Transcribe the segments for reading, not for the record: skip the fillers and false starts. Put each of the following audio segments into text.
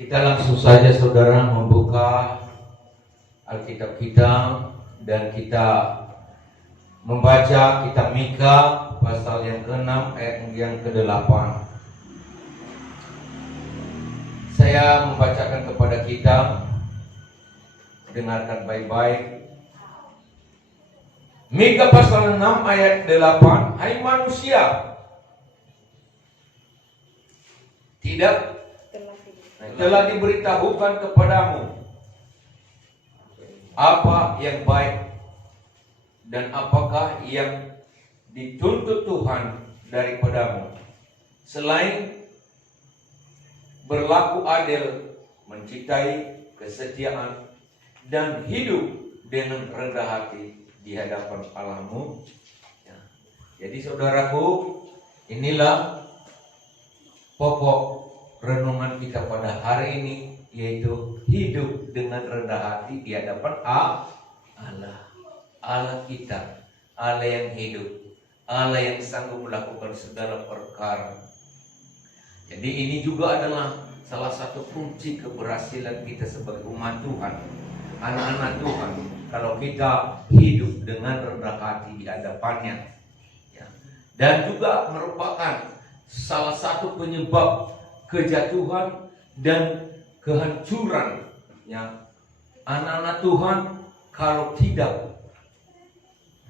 Kita langsung saja saudara membuka Alkitab kita dan kita membaca kitab Mika pasal yang ke-6 ayat yang ke-8. Saya membacakan kepada kita, dengarkan baik-baik. Mika pasal 6 ayat 8. Hai manusia, tidak telah diberitahukan kepadamu apa yang baik dan apakah yang dituntut Tuhan daripadamu, selain berlaku adil, mencintai kesetiaan, dan hidup dengan rendah hati di hadapan Allahmu. Ya. Jadi saudaraku, inilah pokok renungan kita pada hari ini, yaitu hidup dengan rendah hati di hadapan Allah kita, Allah yang hidup, Allah yang sanggup melakukan segala perkara. Jadi ini juga adalah salah satu kunci keberhasilan kita sebagai umat Tuhan, anak-anak Tuhan, kalau kita hidup dengan rendah hati di hadapannya, ya. Dan juga merupakan salah satu penyebab kejatuhan dan kehancuran, ya, anak-anak Tuhan kalau tidak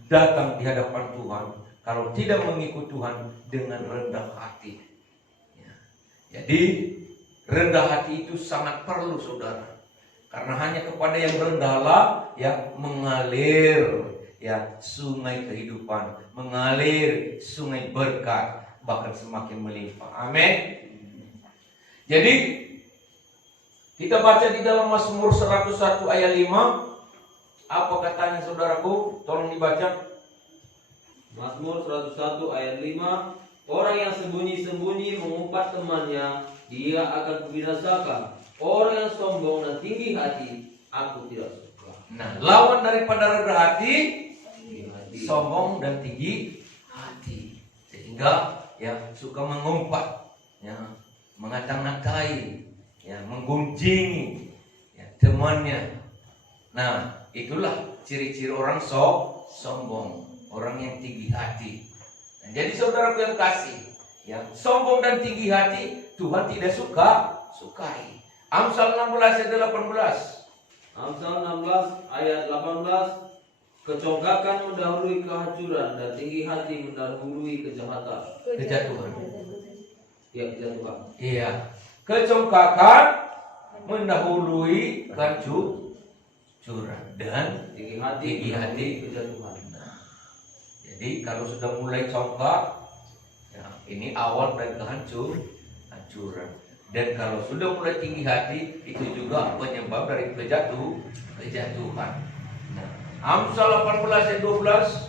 datang di hadapan Tuhan, kalau tidak mengikut Tuhan dengan rendah hati. Ya. Jadi rendah hati itu sangat perlu saudara, karena hanya kepada yang rendahlah yang mengalir, ya, sungai kehidupan, mengalir sungai berkat, bahkan semakin melimpah. Amin. Jadi kita baca di dalam Mazmur 101 ayat 5. Apa katanya saudaraku? Tolong dibaca. Mazmur 101 ayat 5. Orang yang sembunyi-sembunyi mengumpat temannya, dia akan kubinasakan. Orang yang sombong dan tinggi hati, aku tidak suka. Nah, lawan daripada rendah hati, sombong dan tinggi hati. Sehingga ya suka mengumpat, ya, mengata-ngatai, ya, menggunjingi, ya, temannya. Nah, itulah ciri-ciri orang sombong, orang yang tinggi hati. Nah, jadi saudaraku yang kasih, ya, sombong dan tinggi hati Tuhan tidak sukai. Amsal 16 ayat 18. Amsal 16 ayat 18. Kecongkakan mendahului kehancuran dan tinggi hati mendahului kejahatan. Kejatuhan. Ya, kejatuhan. Iya. Kecongkakan mendahului kehancuran dan tinggi hati kejatuhan. Nah, jadi kalau sudah mulai congkak, ya, ini awal dari kehancuran. Dan kalau sudah mulai tinggi hati, itu juga penyebab dari kejatuhan. Nah, Amsal 18 ayat 12.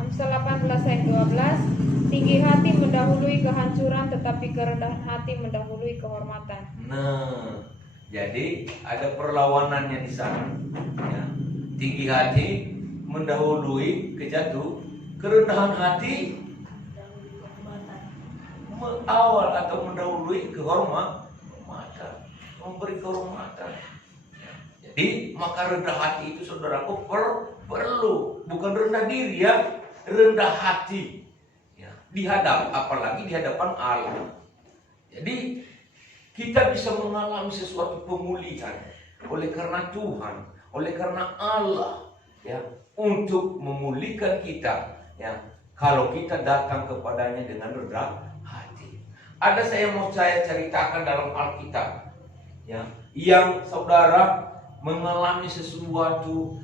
Amsal 18 ayat 12. Tinggi hati mendahului kehancuran, tetapi kerendahan hati mendahului kehormatan. Nah, jadi ada perlawanannya di sana. Ya. Tinggi hati mendahului kerendahan hati awal atau mendahului kehormatan, memberi kehormatan. Jadi maka rendah hati itu saudaraku perlu, bukan rendah diri, ya, rendah hati, ya, apalagi di hadapan Allah. Jadi kita bisa mengalami sesuatu pemulihan oleh karena Tuhan, oleh karena Allah, ya, untuk memulihkan kita, ya, kalau kita datang kepadanya dengan rendah hati. Ada saya ceritakan dalam Alkitab, ya, yang saudara mengalami sesuatu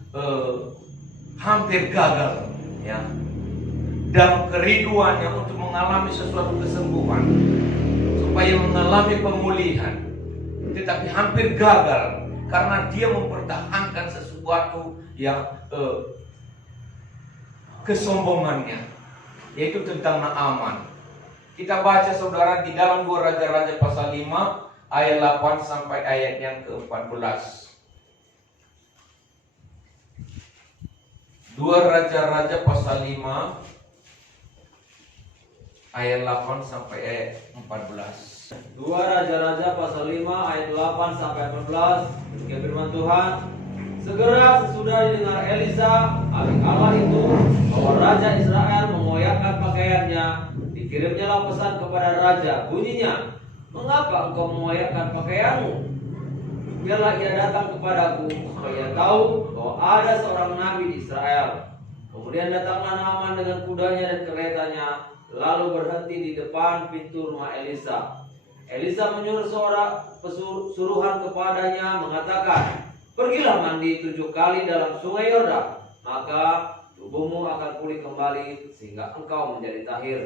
hampir gagal, ya, dalam kerinduannya untuk mengalami sesuatu kesembuhan, supaya mengalami pemulihan, tetapi hampir gagal karena dia mempertahankan sesuatu yang kesombongannya, yaitu tentang Naaman. Kita baca saudara di dalam 2 Raja-Raja pasal 5 ayat 8 sampai ayat yang ke-14. 2 Raja-Raja pasal 5 ayat 8 sampai ayat 14. 2 Raja-Raja pasal 5 ayat 8 sampai 14. Demikian firman Tuhan. Segera sesudah didengar Elisa, abdi Allah itu, bahwa Raja Israel mengoyakkan pakaiannya, dikirimnyalah pesan kepada Raja, bunyinya, "Mengapa engkau mengoyakkan pakaianmu? Biarlah ia datang kepadaku, supaya tahu bahwa ada seorang nabi di Israel." Kemudian datanglah Naaman dengan kudanya dan keretanya, lalu berhenti di depan pintu rumah Elisa. Elisa menyuruh seorang suruhan kepadanya, mengatakan, "Pergilah mandi 7 kali dalam sungai Yordan, maka tubuhmu akan pulih kembali sehingga engkau menjadi tahir."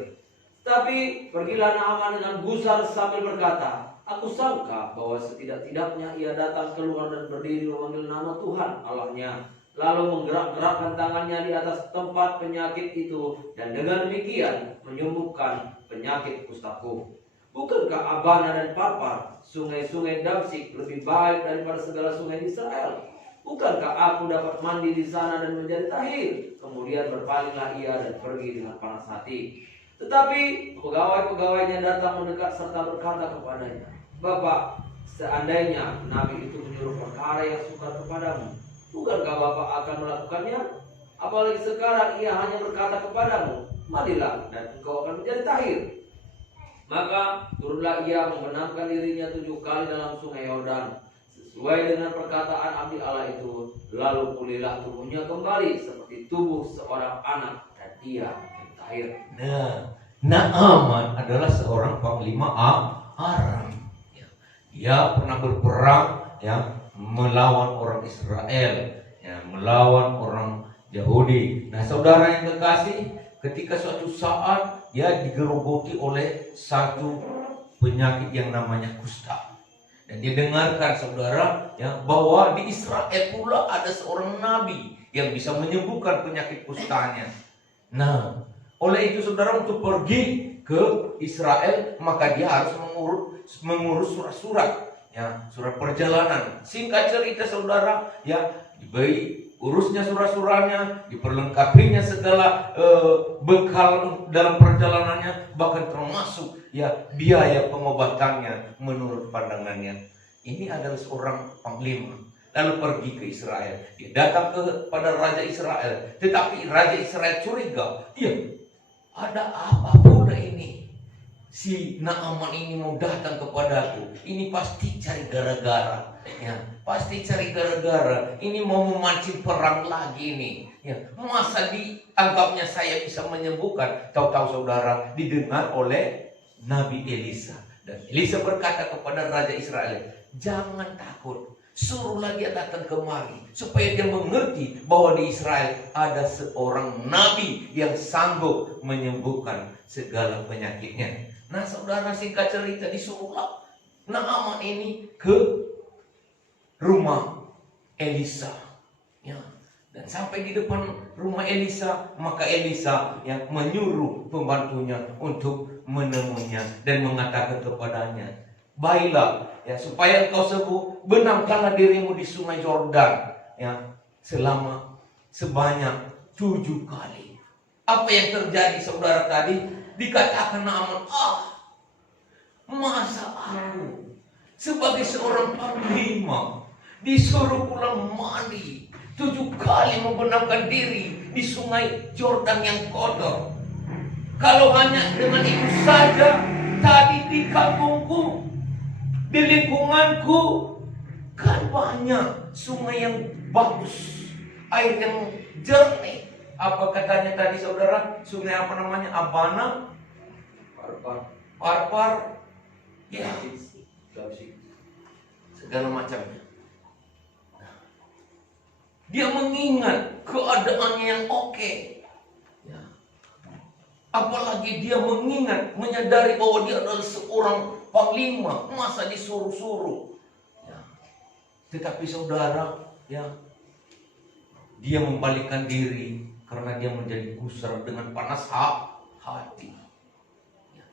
Tapi pergilah Naaman dengan gusar sambil berkata, "Aku sangka bahwa setidak-tidaknya ia datang keluar dan berdiri memanggil nama Tuhan Allahnya, lalu menggerak-gerakkan tangannya di atas tempat penyakit itu, dan dengan demikian menyembuhkan penyakit kustaku. Bukankah Abana dan Parpar, sungai-sungai Damsik, lebih baik daripada segala sungai di Israel? Bukankah aku dapat mandi di sana dan menjadi tahir?" Kemudian berpalinglah ia dan pergi dengan panas hati. Tetapi pegawai-pegawainya datang mendekat serta berkata kepadanya, "Bapak, seandainya nabi itu menyuruh perkara yang sukar kepadamu, bukankah Bapak akan melakukannya? Apalagi sekarang ia hanya berkata kepadamu, 'Mandilah dan engkau akan menjadi tahir.'" Maka turunlah ia membenamkan dirinya 7 kali dalam sungai Yordan, sesuai dengan perkataan abdi Allah itu. Lalu pulihlah tubuhnya kembali seperti tubuh seorang anak, dan ia menjadi tahir. Nah, Naaman adalah seorang panglima Aram. Ya. Dia pernah berperang ya, melawan orang Israel, ya, melawan orang Yahudi. Nah, saudara yang kekasih, ketika suatu saat dia digerogoti oleh satu penyakit yang namanya kusta. Dan dia dengarkan saudara ya, bahwa di Israel pula ada seorang nabi yang bisa menyembuhkan penyakit kustanya. Nah, oleh itu saudara, untuk pergi ke Israel maka dia harus mengurus surat-surat ya, surat perjalanan. Singkat cerita saudara ya, diberi urusnya surat-suratnya, diperlengkapinya segala bekal dalam perjalanannya, bahkan termasuk ya biaya pengobatannya menurut pandangannya. Ini adalah seorang panglima, lalu pergi ke Israel. Dia datang kepada Raja Israel, tetapi Raja Israel curiga, iya, ada apa pula ini? Si Naaman ini mau datang kepadaku, ini pasti cari gara-gara. Ya, pasti cari gara-gara. Ini mau memancing perang lagi nih. Ya, masa dianggapnya saya bisa menyembuhkan? Tahu-tahu saudara, didengar oleh Nabi Elisa. Dan Elisa berkata kepada Raja Israel, "Jangan takut, suruhlah dia datang kemari, supaya dia mengerti bahwa di Israel ada seorang nabi yang sanggup menyembuhkan segala penyakitnya." Nah saudara, singkat cerita, disuruhlah Naaman ini ke rumah Elisa ya. Dan sampai di depan rumah Elisa, maka Elisa yang menyuruh pembantunya untuk menemuinya dan mengatakan kepadanya, "Baiklah ya, supaya engkau sembuh, benamkanlah dirimu di sungai Yordan ya, sebanyak 7 kali." Apa yang terjadi saudara tadi? Dikatakan Naaman, masa aku sebagai seorang panglima disuruh pulang mandi 7 kali, membenamkan diri di sungai Yordan yang kotor? Kalau hanya dengan itu saja, tadi di kampungku, di lingkunganku, kan banyak sungai yang bagus, air yang jernih. Apa katanya tadi saudara? Sungai apa namanya? Abana, Parpar, ya, segala macamnya. Dia mengingat keadaannya yang oke. Ya. Apalagi dia mengingat, menyadari bahwa dia adalah seorang panglima, masa disuruh-suruh. Ya. Tetapi saudara, ya, dia membalikkan diri karena dia menjadi gusar dengan panas hati. Ya.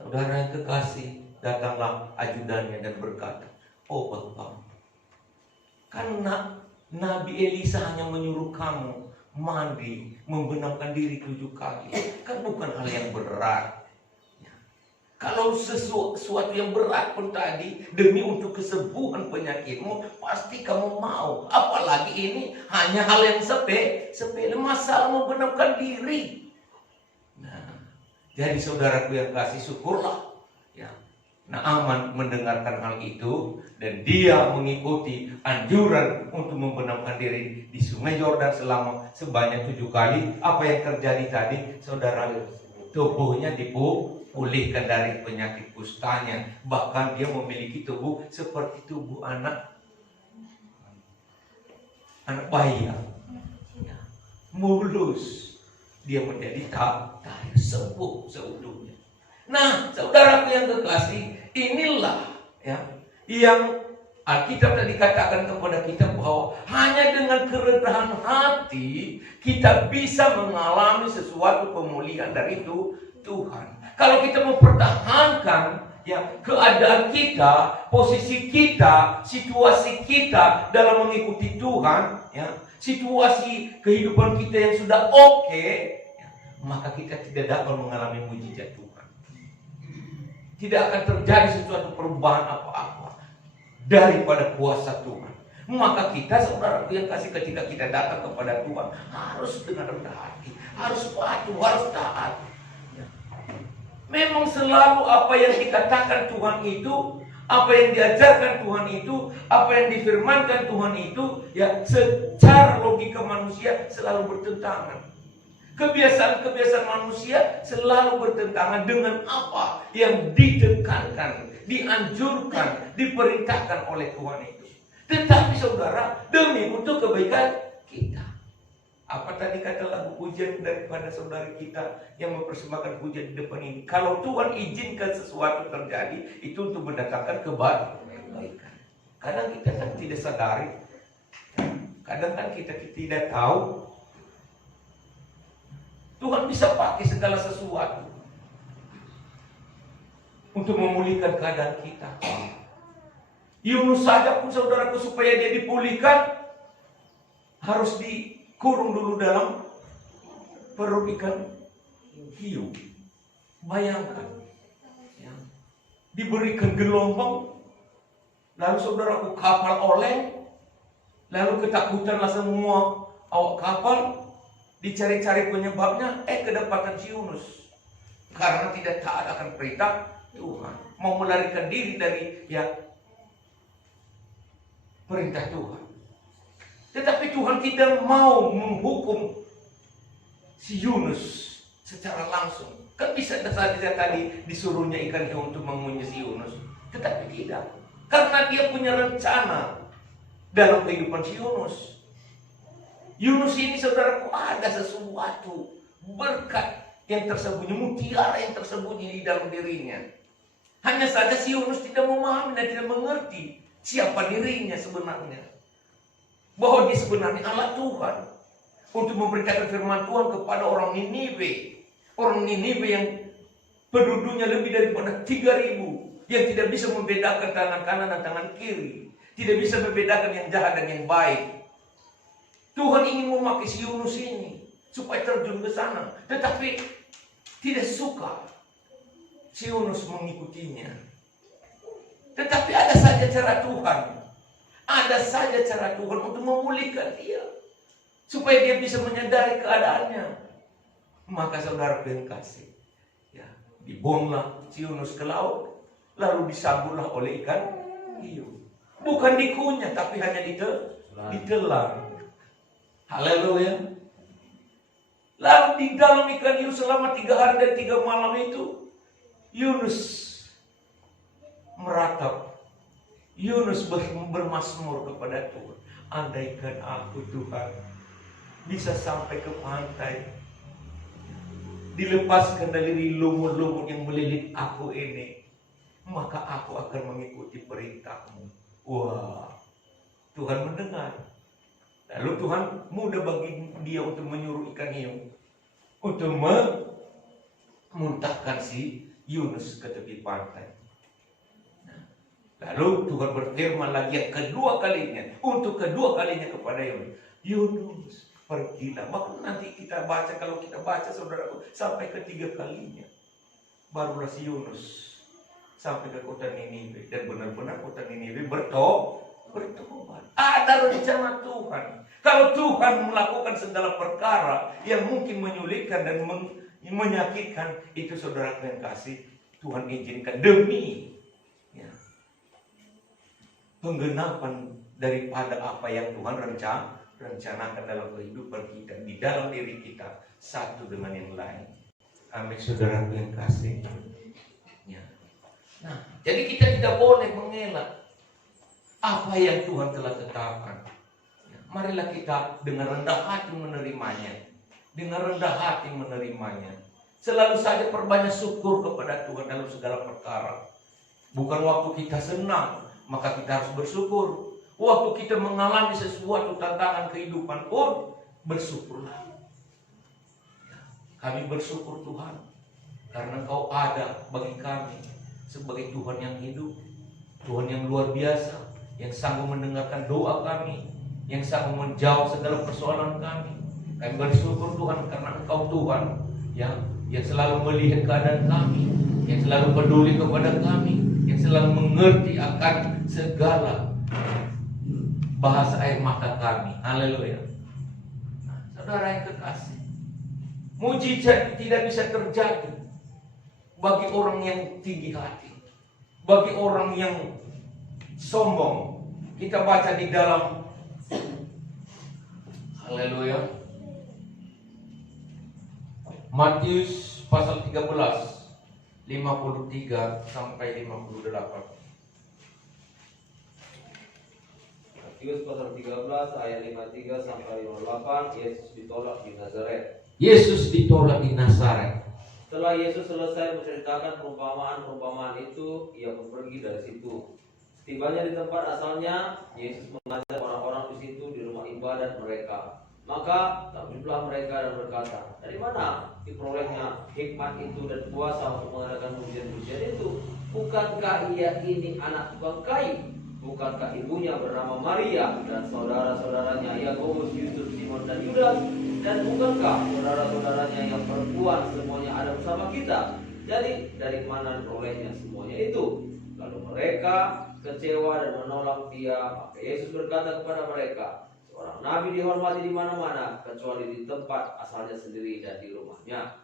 Saudara yang kekasih, datanglah ajudannya dan berkata, "Oh Bapak, karena Nabi Elisa hanya menyuruh kamu mandi, membenamkan diri 7 kali, kan bukan hal yang berat. Kalau sesuatu yang berat pun tadi demi untuk kesembuhan penyakitmu, pasti kamu mau. Apalagi ini hanya hal yang sepele, masalah membenamkan diri. Nah, jadi saudaraku yang kasih, syukurlah ya. Naaman mendengarkan hal itu dan dia mengikuti anjuran untuk membenamkan diri di Sungai Yordan selama sebanyak 7 kali. Apa yang terjadi tadi, saudara? Tubuhnya dipulihkan dari penyakit kustanya. Bahkan dia memiliki tubuh seperti tubuh anak bayi. Ya. Mulus. Dia menjadi tahir, sembuh seutuhnya. Nah, saudaraku yang kekasih, inilah ya yang Alkitab tadi katakan kepada kita bahwa hanya dengan kerendahan hati kita bisa mengalami sesuatu pemulihan dari itu Tuhan. Kalau kita mempertahankan ya keadaan kita, posisi kita, situasi kita dalam mengikuti Tuhan, ya, situasi kehidupan kita yang sudah oke, ya, maka kita tidak dapat mengalami mujizat Tuhan. Tidak akan terjadi sesuatu perubahan apa-apa daripada kuasa Tuhan. Maka kita, saudaraku yang kasih, ketika kita datang kepada Tuhan harus dengan rendah hati, harus patuh, harus taat. Ya. Memang selalu apa yang dikatakan Tuhan itu, apa yang diajarkan Tuhan itu, apa yang difirmankan Tuhan itu, ya secara logika manusia selalu bertentangan. Kebiasaan-kebiasaan manusia selalu bertentangan dengan apa yang ditekankan, dianjurkan, diperintahkan oleh Tuhan itu. Tetapi saudara, demi untuk kebaikan kita. Apa tadi kata lagu pujian daripada saudari kita yang mempersembahkan pujian di depan ini? Kalau Tuhan izinkan sesuatu terjadi, itu untuk mendatangkan kebaikan. Kadang kita kan tidak sadari, kadang kan kita tidak tahu. Tuhan bisa pakai segala sesuatu untuk memulihkan keadaan kita. Yunus saja pun, saudaraku, supaya dia dipulihkan harus dikurung dulu dalam perut ikan hiu. Bayangkan ya. Diberikan gelombang, lalu saudaraku kapal oleng, lalu ketakutanlah semua awak kapal. Dicari-cari penyebabnya, kedapatan si Yunus karena tidak taat akan perintah Tuhan, mau melarikan diri dari ya perintah Tuhan. Tetapi Tuhan tidak mau menghukum si Yunus secara langsung. Kan bisa saja tadi disuruhnya ikan hiu untuk mengunyah si Yunus, tetapi tidak, karena dia punya rencana dalam kehidupan si Yunus. Yunus ini, saudaraku, ada sesuatu berkat yang tersembunyi, mutiara yang tersembunyi di dalam dirinya. Hanya saja si Yunus tidak memahami dan tidak mengerti siapa dirinya sebenarnya. Bahwa dia sebenarnya anak Tuhan untuk memberitakan firman Tuhan kepada orang Niniwe. Orang Niniwe yang penduduknya lebih daripada 3.000, yang tidak bisa membedakan tangan kanan dan tangan kiri, tidak bisa membedakan yang jahat dan yang baik. Tuhan ingin memakai si Yunus ini supaya terjun ke sana, tetapi tidak suka si Yunus mengikutinya. Tetapi ada saja cara Tuhan, ada saja cara Tuhan untuk memulihkan dia, supaya dia bisa menyadari keadaannya. Maka saudara yang kasih, ya, dibuanglah si Yunus ke laut, lalu disambutlah oleh ikan hiu. Bukan dikunyah, tapi hanya ditelan. Haleluya. Lalu di dalam ikan hiu selama 3 hari dan 3 malam itu, Yunus meratap. Yunus bermasmur kepada Tuhan. Andaikan aku, Tuhan, bisa sampai ke pantai, dilepaskan dari lumut-lumut yang melilit aku ini, maka aku akan mengikuti perintah-Mu. Wah, Tuhan mendengar. Lalu Tuhan mudah bagi dia untuk menyuruh ikan hiu untuk memuntahkan si Yunus ke tepi pantai. Lalu Tuhan berfirman lagi yang kedua kalinya, untuk kedua kalinya kepada Yunus. Yunus, pergilah. Maka nanti kita baca, kalau kita baca, saudaraku, sampai ketiga kalinya, barulah si Yunus sampai ke kota Niniwe, dan benar-benar kota Niniwe bertobat. Ada rencana Tuhan. Kalau Tuhan melakukan segala perkara yang mungkin menyulitkan dan menyakitkan, itu saudara yang kasih, Tuhan izinkan demi ya, penggenapan daripada apa yang Tuhan rencanakan dalam kehidupan kita, di dalam diri kita, satu dengan yang lain. Amin, saudara yang kasih. Ya. Nah, jadi kita tidak boleh mengelak apa yang Tuhan telah tetapkan. Ya, marilah kita dengan rendah hati menerimanya. Dengan rendah hati menerimanya. Selalu saja perbanyak syukur kepada Tuhan dalam segala perkara. Bukan waktu kita senang, maka kita harus bersyukur. Waktu kita mengalami sesuatu tantangan kehidupan pun, bersyukurlah. Ya, kami bersyukur Tuhan, karena Engkau ada bagi kami sebagai Tuhan yang hidup, Tuhan yang luar biasa, yang sanggup mendengarkan doa kami, yang sanggup menjawab segala persoalan kami. Kami bersyukur Tuhan karena Engkau Tuhan yang selalu melihat keadaan kami, yang selalu peduli kepada kami, yang selalu mengerti akan segala bahasa air mata kami. Haleluya. Nah, saudara yang kekasih, mujizat tidak bisa terjadi bagi orang yang tinggi hati, bagi orang yang sombong. Kita baca di dalam haleluya, Matius pasal 13 53 sampai 58. Matius pasal 13 ayat 53 sampai 58. Yesus ditolak di Nazaret. Yesus ditolak di Nazaret. Setelah Yesus selesai menceritakan perumpamaan-perumpamaan itu, ia pun pergi dari situ. Setibanya di tempat asalnya, Yesus mengajar orang-orang di situ di rumah ibadat mereka. Maka takjublah mereka dan berkata, dari mana diperolehnya hikmat itu dan kuasa untuk mengadakan mujizat-mujizat itu? Bukankah ia ini anak tukang kayu? Bukankah ibunya bernama Maria dan saudara-saudaranya Yakobus, Yusuf, Simon dan Yudas? Dan bukankah saudara-saudaranya yang perempuan semuanya ada bersama kita? Jadi dari mana diperolehnya semuanya itu? Lalu mereka kecewa dan menolak dia. Maka Yesus berkata kepada mereka, seorang nabi dihormati di mana-mana kecuali di tempat asalnya sendiri dan di rumahnya.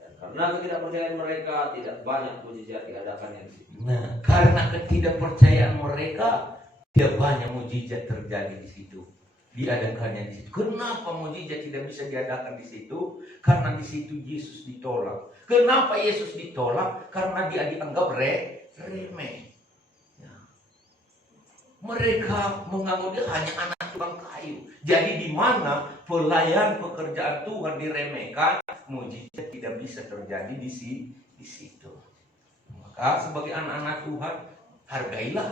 Dan karena ketidakpercayaan mereka, tidak banyak mujizat diadakannya di situ. Nah, karena ketidakpercayaan mereka, tidak banyak mujizat terjadi di situ, diadakannya di situ. Kenapa mujizat tidak bisa diadakan di situ? Karena di situ Yesus ditolak. Kenapa Yesus ditolak? Karena dia dianggap remeh. Ya. Mereka menganggap dia hanya anak tukang kayu. Jadi di mana pelayan pekerjaan Tuhan diremehkan, mujizat tidak bisa terjadi di situ. Maka sebagai anak-anak Tuhan, hargailah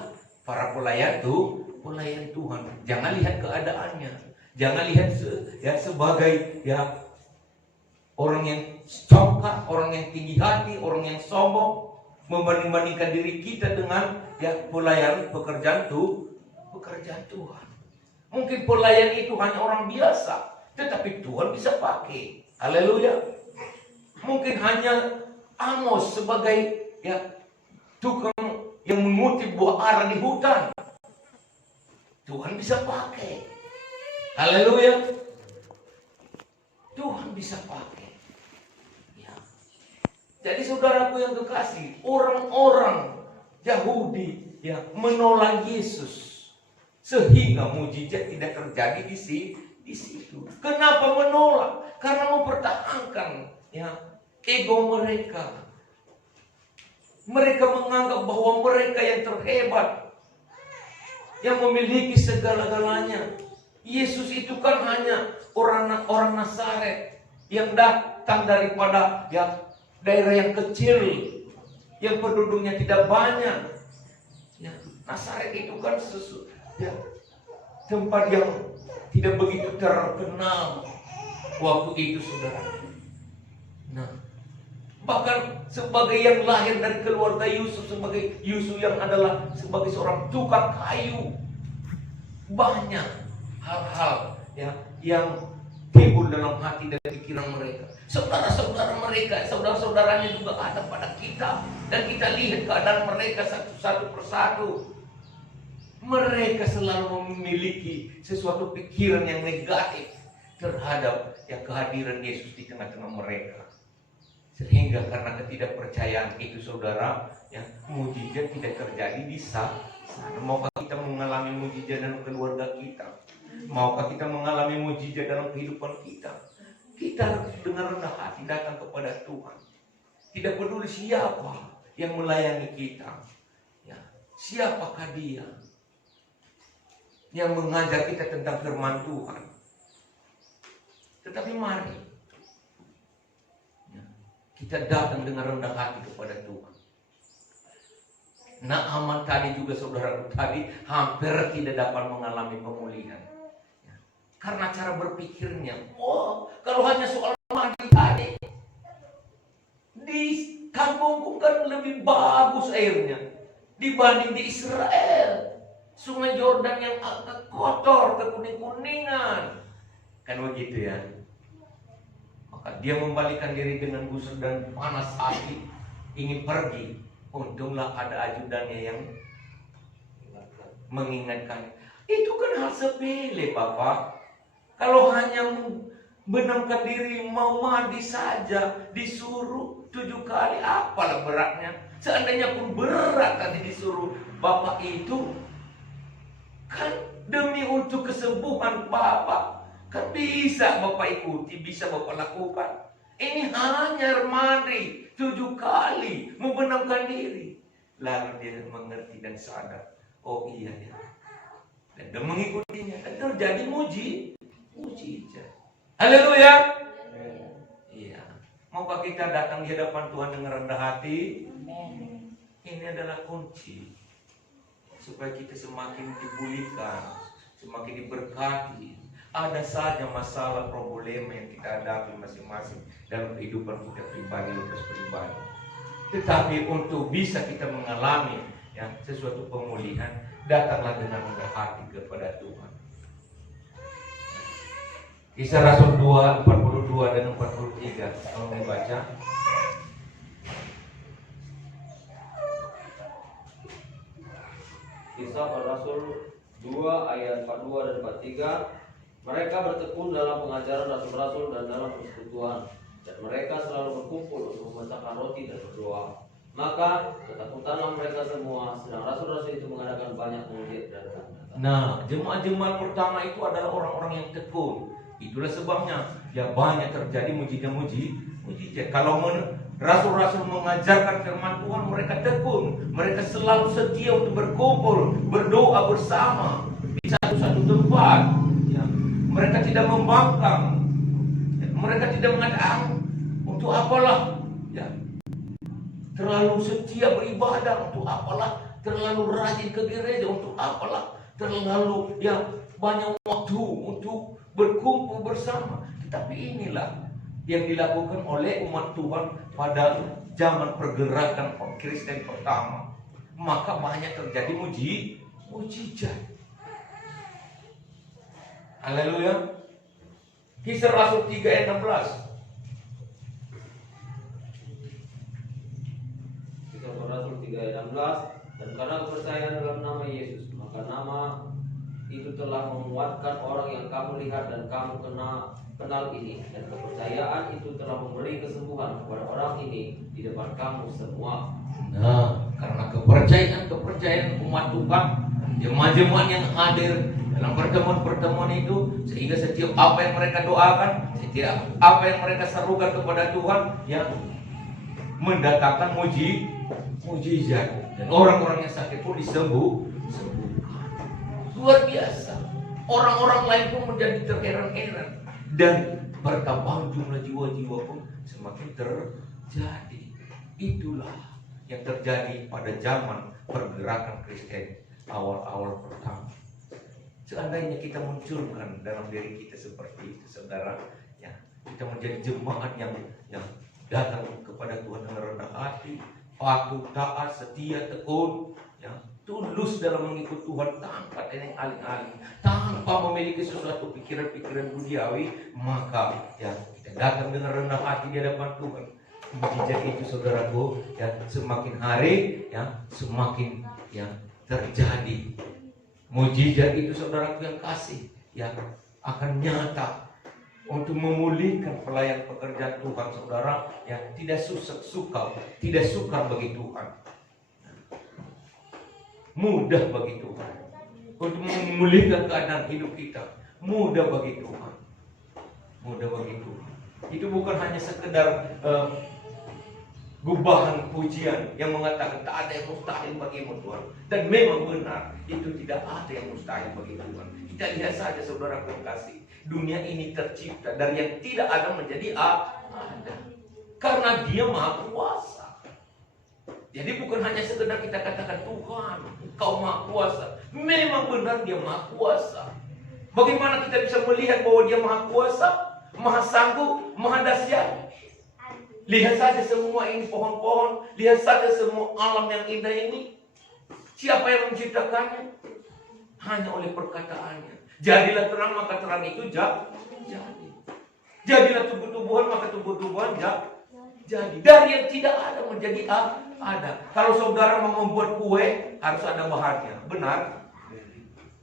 para pelayan Tuhan. Jangan lihat keadaannya. Jangan lihat sebagai orang yang congkak, orang yang tinggi hati, orang yang sombong, membanding-bandingkan diri kita dengan pelayan pekerjaan Tuhan. Mungkin pelayan itu hanya orang biasa, tetapi Tuhan bisa pakai. Haleluya. Mungkin hanya Amos sebagai tukang yang mengutip buah ara di hutan, Tuhan bisa pakai. Haleluya. Tuhan bisa pakai. Ya. Jadi saudaraku yang kekasih, orang-orang Yahudi menolak Yesus sehingga mujizat tidak terjadi di situ. Kenapa menolak? Karena mempertahankan ego mereka. Mereka menganggap bahwa mereka yang terhebat, yang memiliki segala-galanya. Yesus itu kan hanya orang Nazaret yang datang daripada daerah yang kecil, yang penduduknya tidak banyak. Nazaret itu kan tempat yang tidak begitu terkenal waktu itu, saudara. Nah, bahkan sebagai yang lahir dari keluarga Yusuf, sebagai Yusuf yang adalah sebagai seorang tukang kayu, banyak hal-hal yang timbul dalam hati dan pikiran mereka. Saudara-saudara mereka, saudara-saudaranya juga ada pada kita. Dan kita lihat keadaan mereka satu persatu. Mereka selalu memiliki sesuatu pikiran yang negatif terhadap kehadiran Yesus di tengah-tengah mereka. Sehingga karena ketidakpercayaan itu saudara, mujizat tidak terjadi di sana. Maukah kita mengalami mujizat dalam keluarga kita? Maukah kita mengalami mujizat dalam kehidupan kita? Kita dengan rendah hati datang kepada Tuhan. Tidak peduli siapa yang melayani kita. Siapakah dia yang mengajar kita tentang firman Tuhan. Tetapi mari kita datang dengan rendah hati kepada Tuhan. Naaman tadi juga saudara tadi hampir tidak dapat mengalami pemulihan. Karena cara berpikirnya, kalau hanya soal mandi tadi, di kampungku kan lebih bagus airnya dibanding di Israel. Sungai Yordan yang agak kotor, kekuning-kuningan. Kan begitu ya. Maka dia membalikkan diri dengan gusar dan panas hati, ingin pergi. Untunglah ada ajudannya yang mengingatkan. Itu kan hal sepele, Bapak. Kalau hanya benamkan diri mau mandi saja, disuruh 7 kali, apalah beratnya. Seandainya pun berat tadi disuruh Bapak itu, kan demi untuk kesembuhan Bapak, kan bisa Bapak ikuti, bisa Bapak lakukan. Ini hanya mandi 7 kali, membenamkan diri. Lalu dia mengerti dan sadar, oh iya ya. Dan dia mengikutinya, dan terjadi mujizat. Haleluya. Iya. Maukah kita datang di hadapan Tuhan dengan rendah hati? Ini adalah kunci supaya kita semakin dipulihkan, semakin diberkati. Ada saja masalah problema yang kita hadapi masing-masing dalam kehidupan kita pribadi, lepas pribadi. Tetapi untuk bisa kita mengalami sesuatu pemulihan, datanglah dengan rendah hati kepada Tuhan. Kisah Rasul 2, 42 dan 43. Kalau mau baca. Kisah para Rasul 2 ayat 42 dan 43. Mereka bertekun dalam pengajaran rasul-rasul dan dalam persekutuan, dan mereka selalu berkumpul untuk memecahkan roti dan berdoa. Maka ketakutanlah mereka semua, sedang rasul-rasul itu mengadakan banyak mujizat dan tanda. Nah, jemaat-jemaat pertama itu adalah orang-orang yang tekun. Itulah sebabnya banyak terjadi mujizat. Kalau rasul-rasul mengajarkan firman Tuhan, mereka tekun, mereka selalu setia untuk berkumpul, berdoa bersama di satu tempat. Mereka tidak membangkang, mereka tidak mengatakan untuk apalah, terlalu setia beribadah, untuk apalah, terlalu rajin ke gereja, untuk apalah, terlalu banyak waktu untuk berkumpul bersama. Tetapi inilah yang dilakukan oleh umat Tuhan pada zaman pergerakan Kristen pertama. Maka banyak terjadi mujizat. Haleluya. Kisah Rasul 3 ayat 16. Kisah para Rasul 3 ayat 16. Dan karena kepercayaan dalam nama Yesus, maka nama itu telah menguatkan orang yang kamu lihat dan kamu kenal ini, dan kepercayaan itu telah memberi kesembuhan kepada orang ini di depan kamu semua. Nah, karena kepercayaan umat Tuhan, jemaat-jemaat yang hadir dalam pertemuan-pertemuan itu, sehingga setiap apa yang mereka doakan, setiap apa yang mereka serukan kepada Tuhan, mendatangkan mujizat, dan orang-orang yang sakit pun disembuhkan. Luar biasa. Orang-orang lain pun menjadi terheran-heran, dan bertambah jumlah jiwa-jiwa pun semakin terjadi. Itulah yang terjadi pada zaman pergerakan Kristen awal-awal pertama. Seandainya kita munculkan dalam diri kita seperti itu, saudara, kita menjadi jemaat yang datang kepada Tuhan dengan rendah hati, patuh, taat, setia, tekun, tulus dalam mengikut Tuhan tanpa yang alih-alih, tanpa memiliki sesuatu pikiran-pikiran duniawi, maka kita datang dengan rendah hati di hadapan Tuhan. mujizat itu saudaraku ya semakin hari ya semakin ya terjadi. Mujizat itu saudaraku yang kasih ya akan nyata untuk memulihkan pelayan pekerjaan Tuhan saudara yang tidak tidak sukar bagi Tuhan, mudah bagi Tuhan untuk memulihkan keadaan hidup kita, mudah bagi Tuhan, mudah bagi Tuhan. Itu bukan hanya sekedar gubahan pujian yang mengatakan tak ada yang mustahil bagimu Tuhan, dan memang benar itu tidak ada yang mustahil bagi Tuhan. Kita lihat saja saudara kasih, dunia ini tercipta dari yang tidak ada menjadi ada karena Dia Maha Kuasa. Jadi bukan hanya sekedar kita katakan Tuhan Engkau Maha Kuasa, memang benar Dia Maha Kuasa. Bagaimana kita bisa melihat bahwa Dia Maha Kuasa, Maha Sanggup, Maha Dahsyat? Lihat saja semua ini pohon-pohon, lihat saja semua alam yang indah ini. Siapa yang menciptakannya? Hanya oleh perkataannya. Jadilah terang, maka terang itu jadi. Jadilah tumbuh-tumbuhan, maka tumbuh-tumbuhan jadi. Dari yang tidak ada menjadi ada. Kalau saudara mau membuat kue, harus ada bahannya. Benar?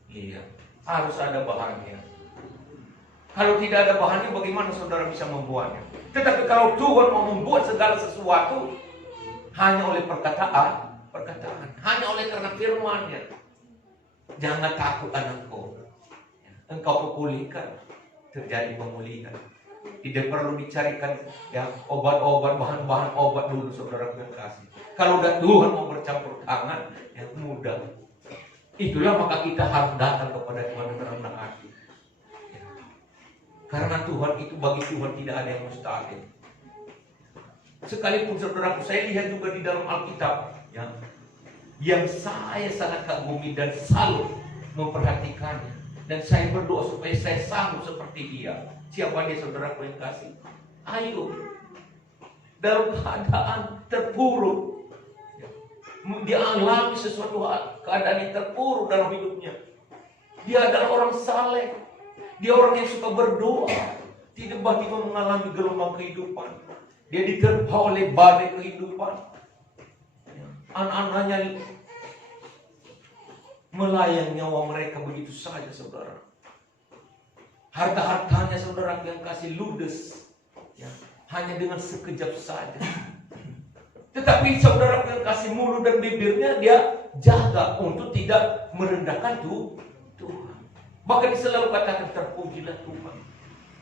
Iya, harus ada bahannya. Kalau tidak ada bahannya, bagaimana saudara bisa membuatnya? Tetapi kalau Tuhan mau membuat segala sesuatu hanya oleh perkataan, hanya oleh karena firman-Nya. Jangan takut anakku, engkau pulihkan, terjadi pemulihan. Tidak perlu dicarikan ya obat-obat, bahan-bahan obat dulu saudara kasih. Kalau udah Tuhan mau bercampur tangan, yang mudah. Itulah maka kita harus datang kepada Tuhan dengan rendah hati. Karena Tuhan itu, bagi Tuhan tidak ada yang mustahil. Sekalipun saudaraku, saya lihat juga di dalam Alkitab ya, yang saya sangat kagumi dan salut memperhatikannya. Dan saya berdoa supaya saya sanggup seperti dia. Siapa dia saudaraku yang kasih? Ayub. Dalam keadaan terpuruk, dia alami sesuatu keadaan yang terpuruk dalam hidupnya. Dia adalah orang saleh. Dia orang yang suka berdoa. Tiba-tiba mengalami gelombang kehidupan. Dia diterpa oleh badai kehidupan. Anak-anaknya melayang nyawa mereka begitu saja saudara. Harta-hartanya saudara yang kasih ludes ya, hanya dengan sekejap saja. Tetapi saudara yang kasih mulut dan bibirnya dia jaga untuk tidak merendahkan Tuhan. Bahkan dia selalu katakan terpujilah Tuhan.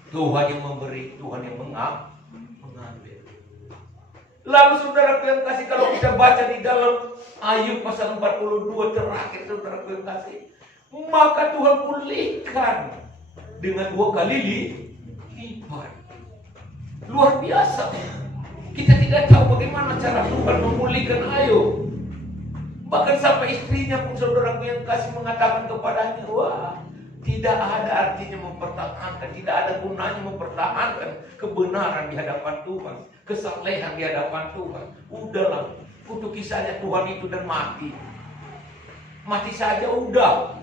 Tuhan yang memberi, Tuhan yang mengambil. Lalu saudara yang kasih, kalau kita baca di dalam Ayub pasal 42 terakhir saudara yang kasih, maka Tuhan pulihkan dengan 2 kali lipat. Luar biasa. Kita tidak tahu bagaimana cara Tuhan memulihkan Ayub. Bahkan sampai istrinya pun saudaraku yang kasih mengatakan kepadanya, wah, tidak ada artinya mempertahankan, tidak ada gunanya mempertahankan kebenaran di hadapan Tuhan, kesalehan di hadapan Tuhan. Udahlah, kutuki saja Tuhan itu dan mati. Mati saja udah.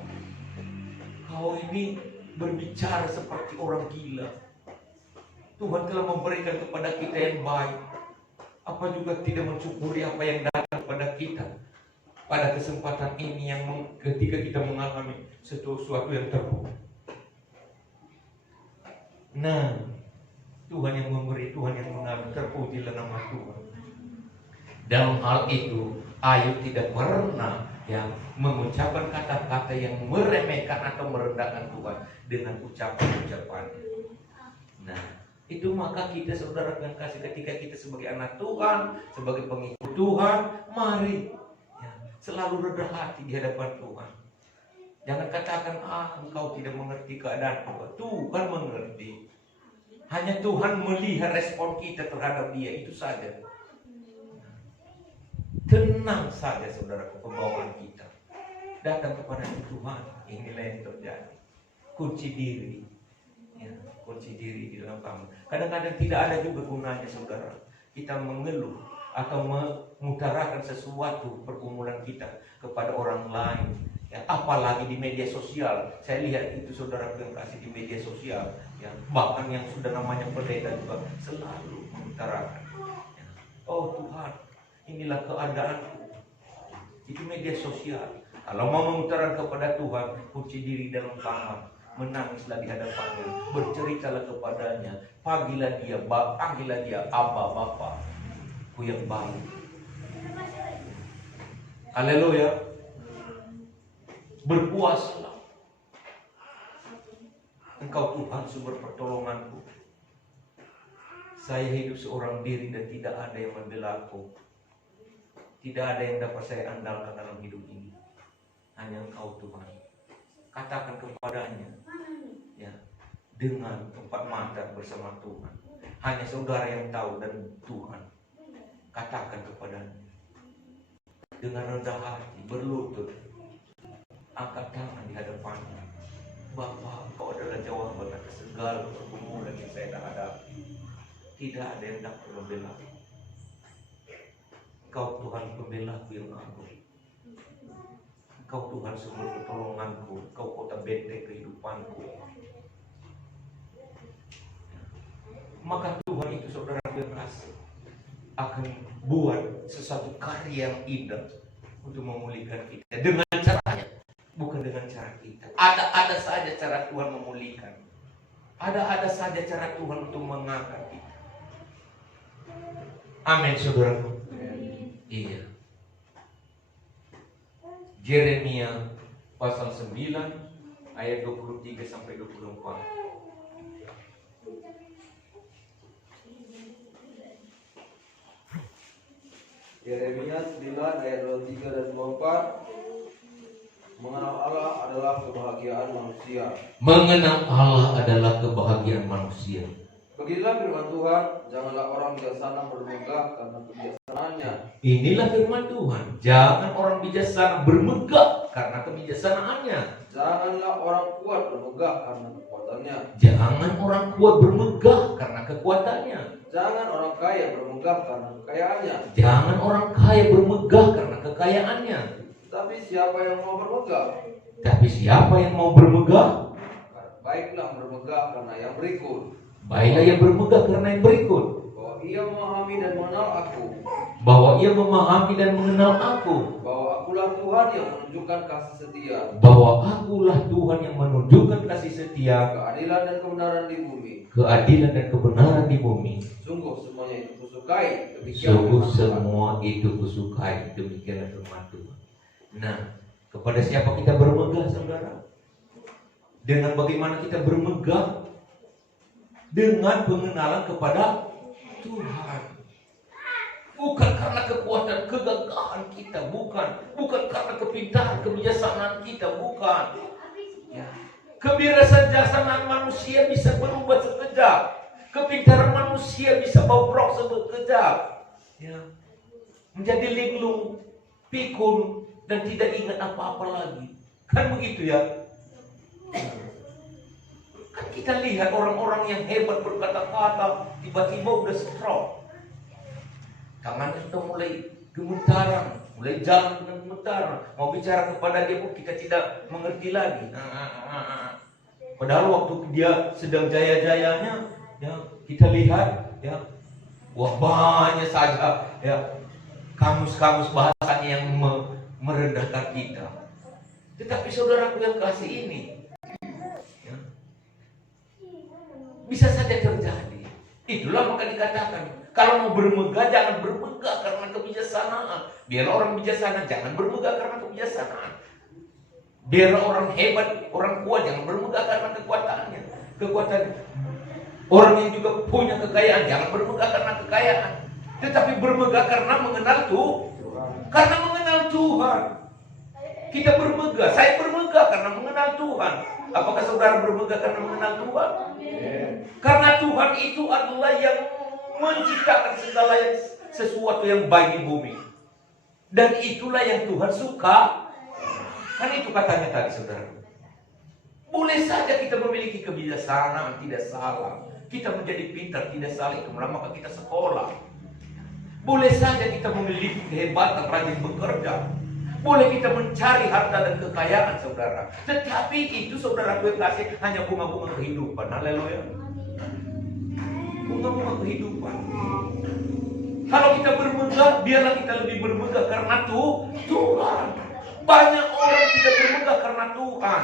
Kau ini berbicara seperti orang gila. Tuhan telah memberikan kepada kita yang baik. Apa juga tidak mensyukuri apa yang datang kepada kita pada kesempatan ini yang ketika kita mengalami sesuatu yang terburuk. Nah, Tuhan yang memberi, Tuhan yang mengambil, terpujilah nama Tuhan. Dalam hal itu, Ayub tidak pernah yang mengucapkan kata-kata yang meremehkan atau merendahkan Tuhan dengan ucapan-ucapannya. Nah, itu maka kita saudara yang kasih, ketika kita sebagai anak Tuhan, sebagai pengikut Tuhan, mari ya, selalu rendah hati di hadapan Tuhan. Jangan katakan, engkau tidak mengerti keadaan Tuhan. Tuhan mengerti. Hanya Tuhan melihat respon kita terhadap dia, itu saja. Tenang saja saudara pembawaan kita. Datang kepada Tuhan, inilah yang terjadi. Kunci diri. Ya, kunci diri di dalam kamu. Kadang-kadang tidak ada juga gunanya saudara kita mengeluh atau mengutarakan sesuatu pergumulan kita kepada orang lain ya, apalagi di media sosial. Saya lihat itu saudara yang kasih di media sosial ya, bahkan yang sudah namanya pendeta juga selalu mengutarakan ya, Oh Tuhan, inilah keadaanku. Itu media sosial. Kalau mau mengutarakan kepada Tuhan, kunci diri dalam kamar, menangislah di hadapannya, berceritalah kepadanya, panggillah dia, panggillah dia, Abba Bapa, ku yang baik. Haleluya. Berpuasalah. Engkau Tuhan sumber pertolonganku. Saya hidup seorang diri dan tidak ada yang membela aku. Tidak ada yang dapat saya andalkan dalam hidup ini. Hanya Engkau Tuhan. Katakan kepadanya, ya, dengan empat mata bersama Tuhan. Hanya saudara yang tahu dan Tuhan. Katakan kepadanya dengan rendah hati, berlutut, angkat tangan di hadapannya. Bapa, Engkau adalah jawaban atas segala pergumulan yang saya hadapi. Tidak ada yang dapat membela. Engkau Tuhan pembelaku yang agung. Engkau Tuhan sumber pertolonganku. Engkau kota benteng kehidupanku. Maka Tuhan itu saudara yang kasih akan buat sesuatu karya yang indah untuk memulihkan kita dengan caranya, bukan dengan cara kita. Ada saja cara Tuhan memulihkan. Ada saja cara Tuhan untuk mengangkat kita. Amin, saudaraku. Iya. Yeremia pasal 9 ayat 23 sampai 24. Yeremia 9 ayat 23 dan 24. Mengenal Allah adalah kebahagiaan manusia. Mengenal Allah adalah kebahagiaan manusia. Beginilah firman Tuhan, janganlah orang bijaksana bermegah karena kebijaksanaannya. Inilah firman Tuhan, jangan orang bijaksana bermegah karena kebijaksanaannya. Janganlah orang kuat bermegah karena kekuatannya. Jangan orang kuat bermegah karena kekuatannya. Jangan orang kaya bermegah karena kekayaannya. Jangan orang kaya bermegah karena kekayaannya. Tapi siapa yang mau bermegah? Tapi siapa yang mau bermegah? Baiklah bermegah karena yang berikut. Baiklah yang bermegah karena yang berikut. Bahwa ia memahami dan mengenal aku. Bahwa ia memahami dan mengenal aku. Bahwa akulah Tuhan yang menunjukkan kasih setia. Bahwa akulah Tuhan yang menunjukkan kasih setia. Keadilan dan kebenaran di bumi. Keadilan dan kebenaran di bumi. Sungguh semuanya itu kusukai. Sungguh semua itu kusukai. Demikianlah firman Tuhan. Nah, kepada siapa kita bermegah, saudara? Dengan bagaimana kita bermegah? Dengan pengenalan kepada Tuhan. Bukan karena kekuatan kegagahan kita, bukan karena kepintaran kebijaksanaan kita, bukan. Ya. Kebijaksanaan manusia bisa berubah sekejap. Kepintaran manusia bisa bobrok sekejap. Ya. Menjadi linglung, pikun, dan tidak ingat apa-apa lagi. Kan begitu ya? Kan kita lihat orang-orang yang hebat berkata-kata, tiba-tiba udah stroke. Tangannya sudah mulai gemetaran, mulai jalan dengan gemetaran. Mau bicara kepada dia pun kita tidak mengerti lagi. Padahal waktu dia sedang jaya-jayanya, ya kita lihat, ya wah banyak saja, ya kamus-kamus bahasanya yang merendahkan kita. Tetapi saudaraku yang kasih ini, ya, bisa saja terjadi. Itulah maka dikatakan, kalau mau bermegah jangan bermegah karena kebijaksanaan. Biarlah orang bijaksana, jangan bermegah karena kebijaksanaan. Biarlah orang hebat, orang kuat, jangan bermegah karena kekuatannya. Kekuatan orang yang juga punya kekayaan, jangan bermegah karena kekayaan. Tetapi bermegah karena mengenal Tuhan. Karena mengenal Tuhan. Kita bermegah, saya bermegah karena mengenal Tuhan. Apakah saudara bermegah karena mengenal Tuhan? Karena Tuhan itu adalah yang menciptakan segala sesuatu yang baik di bumi. Dan itulah yang Tuhan suka. Kan itu katanya tadi saudara. Boleh saja kita memiliki kebijaksanaan, tidak salah. Kita menjadi pintar, tidak salah. Kemudian maka kita sekolah. Boleh saja kita memiliki kehebatan, rajin bekerja. Boleh kita mencari harta dan kekayaan saudara. Tetapi itu saudara gue kasih hanya bunga-bunga kehidupan. Haleluya. Bunga-bunga kehidupan. Kalau kita bermegah, biarlah kita lebih bermegah karena Tuhan. Banyak orang tidak bermegah karena Tuhan.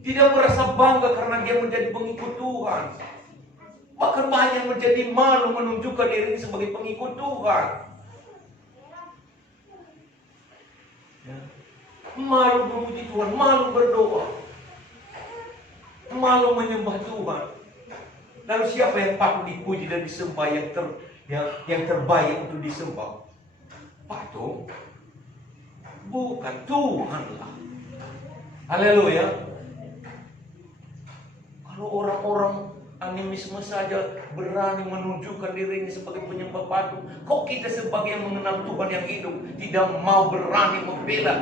Tidak merasa bangga karena dia menjadi pengikut Tuhan. Bahkan banyak menjadi malu menunjukkan dirinya sebagai pengikut Tuhan. Ya. Malu memuji Tuhan, malu berdoa, malu menyembah Tuhan. Lalu siapa yang patut dipuji dan disembah yang terbaik untuk disembah? Patung? Bukan, Tuhanlah. Haleluya. Kalau orang-orang animisme saja berani menunjukkan dirinya sebagai penyembah patung, kok kita sebagai yang mengenal Tuhan yang hidup tidak mau berani membela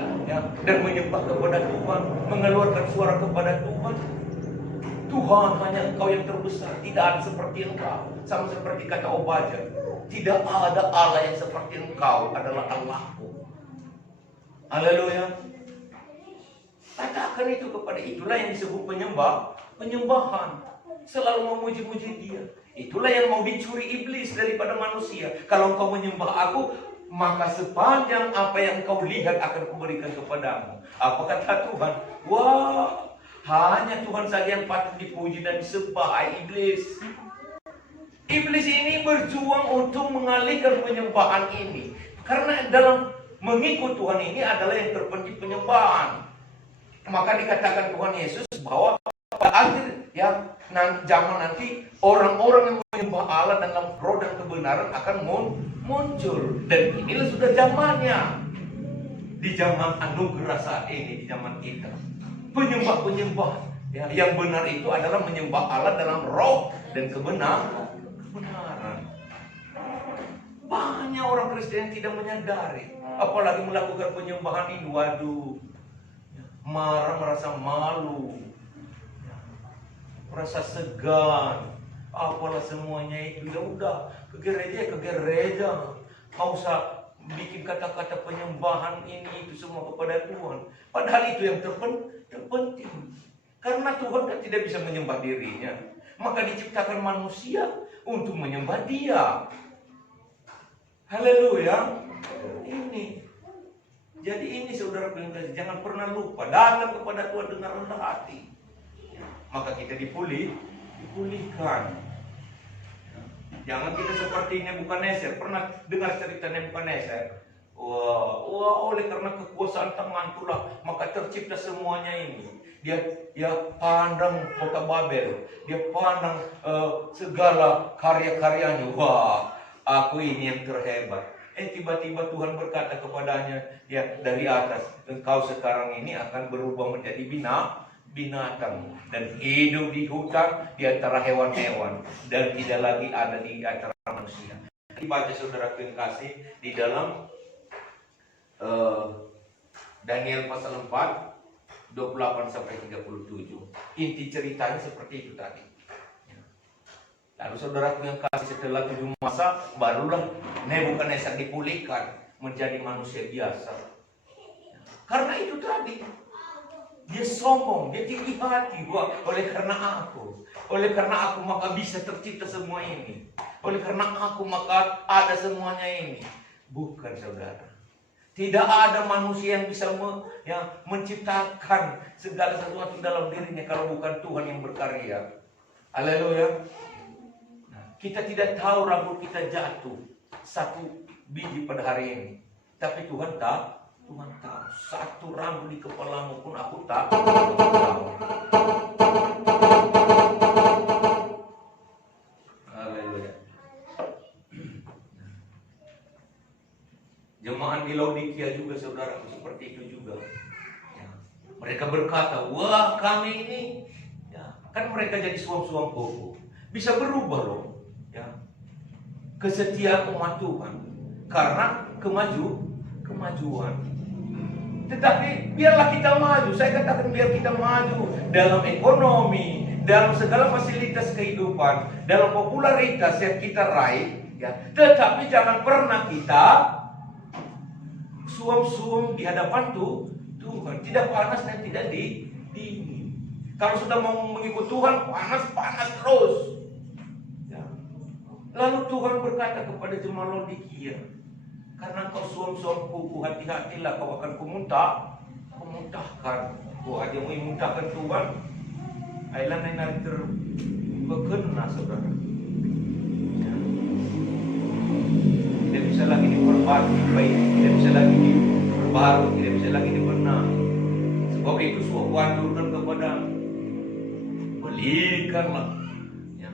dan menyembah kepada Tuhan, mengeluarkan suara kepada Tuhan? Tuhan, hanya Engkau yang terbesar, tidak ada seperti Engkau. Sama seperti kata Obadya, tidak ada Allah yang seperti Engkau, adalah Allahku. Haleluya. Katakan itu kepada, itulah yang disebut penyembahan. Selalu memuji-muji Dia. Itulah yang mau dicuri iblis daripada manusia. Kalau engkau menyembah aku, maka sepanjang apa yang engkau lihat akan kuberikan kepadamu. Apa kata Tuhan? Wah, hanya Tuhan saja yang patut dipuji dan disembah. Iblis ini berjuang untuk mengalihkan penyembahan ini. Karena dalam mengikut Tuhan ini adalah yang terpenting penyembahan. Maka dikatakan Tuhan Yesus bahwa pada akhir zaman nanti orang-orang yang menyembah Allah dalam roh dan kebenaran akan muncul. Dan inilah sudah zamannya. Di zaman anugerah saat ini, di zaman kita. Penyembah-penyembah yang benar itu adalah menyembah Allah dalam roh dan kebenaran. Banyak orang Kristen yang tidak menyadari, apalagi melakukan penyembahan ini. Waduh, marah, merasa malu, merasa segan, apalah semuanya itu. Udah ke gereja, mau usah bikin kata-kata penyembahan ini itu semua kepada Tuhan. Padahal itu yang terpenting. Karena Tuhan kan tidak bisa menyembah dirinya, maka diciptakan manusia untuk menyembah Dia. Haleluya. Jadi ini saudara yang kasih, jangan pernah lupa datang kepada Tuhan dengan rendah hati. Maka kita dipulihkan. Jangan kita seperti Nebukadnezar. Pernah dengar cerita Nebukadnezar? Wah, oleh karena kekuasaan tangan itulah maka tercipta semuanya ini. Dia pandang kota Babel, dia pandang segala karya-karyanya. Wah, aku ini yang terhebat. Tiba-tiba Tuhan berkata kepadanya, dari atas, engkau sekarang ini akan berubah menjadi binatang dan hidup di hutan di antara hewan-hewan dan tidak lagi ada di antara manusia. Dibaca saudara yang kasih di dalam Daniel pasal 4 28 sampai 37. Inti ceritanya seperti itu tadi. Lalu saudaraku yang kasih, setelah 7 masa barulah Nebukadnezar dipulihkan menjadi manusia biasa. Karena itu tadi, dia sombong, dia tinggi hati. Oleh karena aku maka bisa tercipta semua ini. Oleh karena aku maka ada semuanya ini. Bukan saudara. Tidak ada manusia yang bisa menciptakan segala sesuatu dalam dirinya kalau bukan Tuhan yang berkarya. Haleluya. Kita tidak tahu rambut kita jatuh 1 biji pada hari ini. Tapi Tuhan tahu. Satu rambut di kepalamu pun aku tahu. Haleluya. Jemaat di Laodikia juga saudara seperti itu juga. Mereka berkata, wah kami ini, kan mereka jadi suam-suam koko. Bisa berubah loh. Kesetiaan umat Tuhan karena kemajuan. Tetapi biarlah kita maju. Saya katakan biar kita maju dalam ekonomi, dalam segala fasilitas kehidupan, dalam popularitas yang kita raih, Tetapi jangan pernah kita suam-suam di hadapan Tuhan. Tidak panas dan tidak dingin. Kalau sudah mau mengikut Tuhan, panas terus. Lalu Tuhan berkata kepada jemaat Laodikia, karena kau suam-suamku, hati-hatilah, kau akan kumuntahkan. Kau aja mau muntahkan Tuhan. Ailan yang nanti terbekena, saudara. Ya. Tidak bisa lagi diperbaiki, tidak bisa lagi diperbarui, tidak bisa lagi dibenahi. Sebab itu suatu anjurkan kepada belikanlah ya,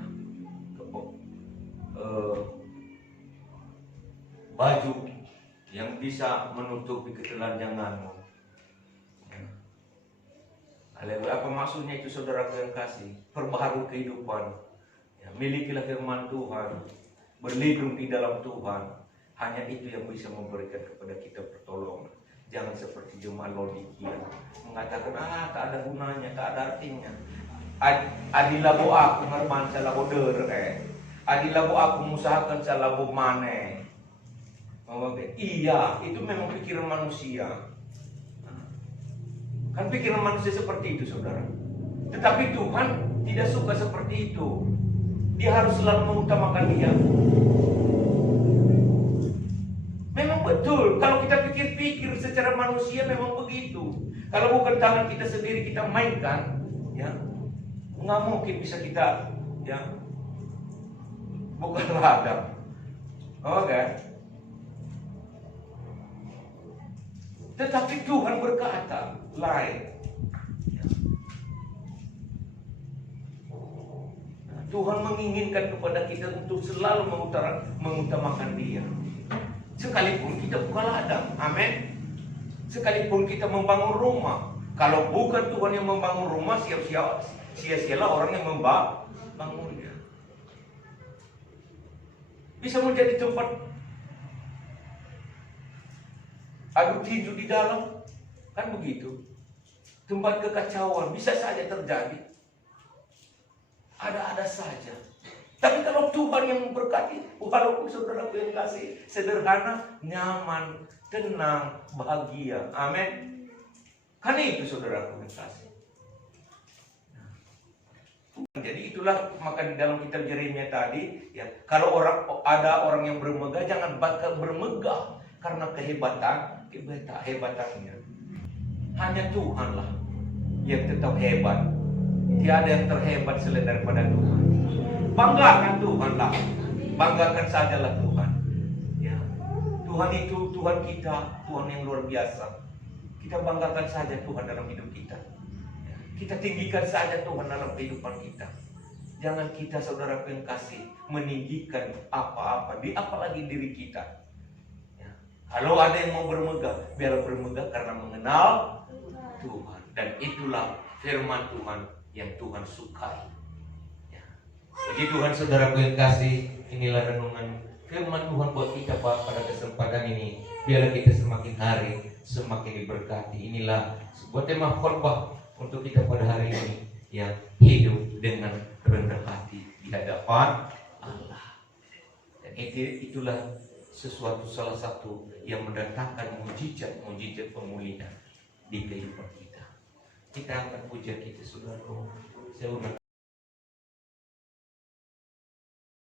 baju yang bisa menutupi ketelanjanganmu. Ya. Haleluya. Apa maksudnya itu, saudara yang kasih? Perbaharui kehidupan. Ya, milikilah firman Tuhan, berlindung di dalam Tuhan. Hanya itu yang bisa memberikan kepada kita pertolongan. Jangan seperti jemaat Laodikia mengatakan, tak ada gunanya, tak ada artinya. Adilabo aku ngarman sa labo adilabo aku musahakan sa labo mane. Iya, itu memang pikiran manusia. Kan pikiran manusia seperti itu, saudara. Tetapi Tuhan tidak suka seperti itu. Dia harus selalu mengutamakan dia. Memang betul, kalau kita pikir-pikir secara manusia memang begitu. Kalau bukan tangan kita sendiri kita mainkan, ya, nggak mungkin bisa kita, ya, bukan ladang. Oke. Tetapi Tuhan berkata lain. Ya. Nah, Tuhan menginginkan kepada kita untuk selalu mengutamakan Dia. Sekalipun kita bukan ladang, amin. Sekalipun kita membangun rumah, kalau bukan Tuhan yang membangun rumah, sia-sialah orang yang membangunnya. Bisa menjadi tempat adu tinju di dalam, kan begitu. Tempat kekacauan bisa saja terjadi. Ada-ada saja. Tapi kalau Tuhan yang memberkati, walaupun saudara yang kasih sederhana, nyaman, tenang, bahagia. Amin. Karena itu saudara yang kasih. Jadi itulah maka di dalam kitab Yeremia tadi, ya, kalau ada orang yang bermegah, jangan bermegah karena kehebatannya. Hanya Tuhanlah yang tetap hebat. Tiada yang terhebat selain daripada Tuhan. Banggakan Tuhanlah, banggakan sajalah Tuhan. Ya. Tuhan itu Tuhan kita, Tuhan yang luar biasa. Kita banggakan saja Tuhan dalam hidup kita. Ya. Kita tinggikan saja Tuhan dalam kehidupan kita. Jangan kita, saudara yang kasih, meninggikan apa-apa, apalagi diri kita. Ya. Kalau ada yang mau bermegah, biar bermegah karena mengenal Tuhan. Dan itulah firman Tuhan yang Tuhan sukai. Puji Tuhan, saudaraku yang kasih, inilah renungan firman Tuhan buat kita pada kesempatan ini. Biarlah kita semakin hari semakin diberkati. Inilah sebuah tema khotbah untuk kita pada hari ini, yang hidup dengan rendah hati di hadapan Allah. Dan itulah salah satu yang mendatangkan mujizat pemulihan di kehidupan kita. Kita akan puja kita, saudara.